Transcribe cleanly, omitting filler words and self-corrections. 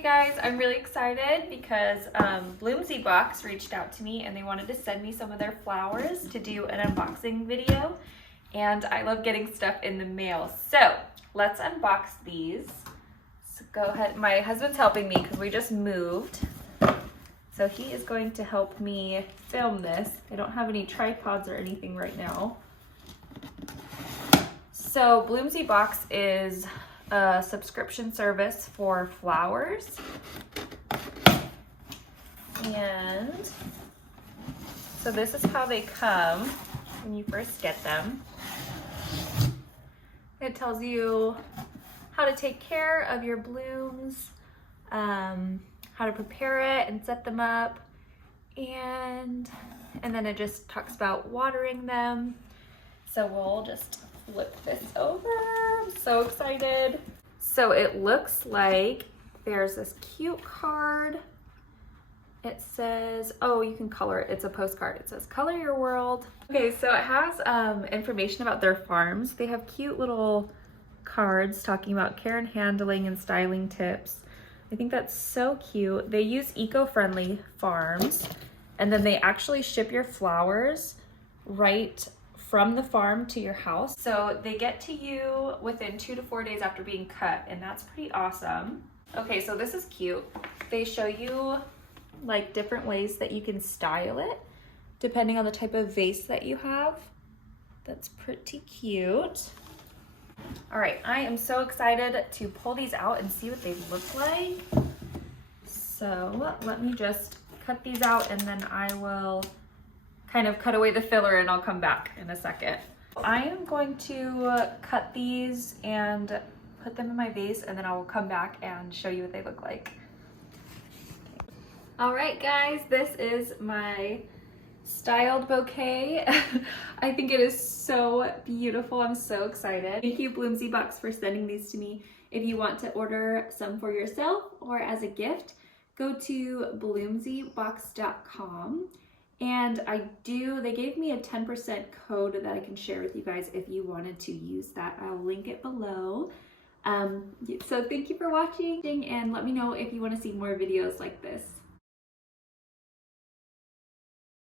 Hey guys, I'm really excited because BloomsyBox reached out to me and they wanted to send me some of their flowers to do an unboxing video. And I love getting stuff in the mail. So let's unbox these. So go ahead. My husband's helping me because we just moved. So he is going to help me film this. I don't have any tripods or anything right now. So BloomsyBox is a subscription service for flowers. And so this is how they come when you first get them. It tells you how to take care of your blooms, how to prepare it and set them up, and then it just talks about watering them. So we'll just flip this over. I'm so excited. So it looks like there's this cute card. It says, oh, you can color it. It's a postcard. It says, color your world. Okay, so it has information about their farms. They have cute little cards talking about care and handling and styling tips. I think that's so cute. They use eco-friendly farms, and then they actually ship your flowers right from the farm to your house. So they get to you within 2 to 4 days after being cut, and that's pretty awesome. Okay, so this is cute. They show you like different ways that you can style it depending on the type of vase that you have. That's pretty cute. All right, I am so excited to pull these out and see what they look like. So let me just cut these out and then I will kind of cut away the filler and I'll come back in a second. I am going to cut these and put them in my vase and then I will come back and show you what they look like. All right guys, this is my styled bouquet. I think it is so beautiful. I'm so excited. Thank you BloomsyBox for sending these to me. If you want to order some for yourself or as a gift, go to BloomsyBox.com. And they gave me a 10% code that I can share with you guys if you wanted to use that. I'll link it below. So thank you for watching and let me know if you want to see more videos like this.